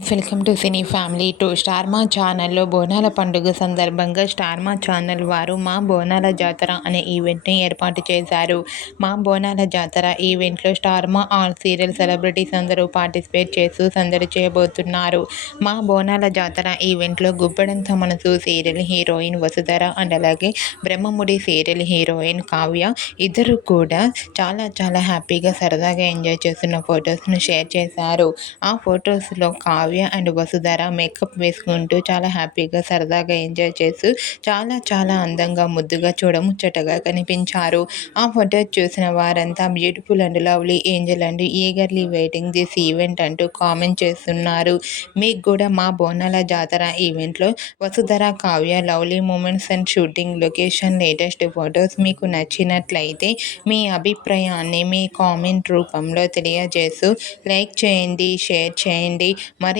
Welcome to cine family two star Maa ఛానల్లో బోనాల పండుగ సందర్భంగా స్టార్ మా ఛానల్ వారు మా బోనాల జాతర అనే ఈవెంట్ని ఏర్పాటు చేశారు. మా బోనాల జాతర ఈవెంట్లో star Maa all serial celebrities అందరూ పార్టిసిపేట్ చేస్తూ సందడి చేయబోతున్నారు. మా బోనాల జాతర ఈవెంట్లో గుబ్బడంత మనసు సీరియల్ హీరోయిన్ వసుధర అండ్ అలాగే బ్రహ్మముడి సీరియల్ హీరోయిన్ కావ్య ఇద్దరు కూడా చాలా చాలా హ్యాపీగా సరదాగా ఎంజాయ్ చేస్తున్న ఫొటోస్ను షేర్ చేశారు. ఆ ఫొటోస్లో కావ్య కావ్య అండ్ వసుధర మేకప్ వేసుకుంటూ చాలా హ్యాపీగా సరదాగా ఎంజాయ్ చేస్తూ చాలా చాలా అందంగా ముద్దుగా చూడముచ్చటగా కనిపించారు. ఆ ఫోటో చూసిన వారంతా beautiful and lovely angel and eagerly waiting this event అంటూ కామెంట్ చేస్తున్నారు. మీకు కూడా మా బోనాల జాతర ఈవెంట్లో Vasudhara Kavya lovely moments and shooting location latest photos మీకు నచ్చినట్లయితే మీ అభిప్రాయాన్ని మీ కామెంట్ రూపంలో తెలియజేస్తూ లైక్ చేయండి షేర్ చేయండి. మరి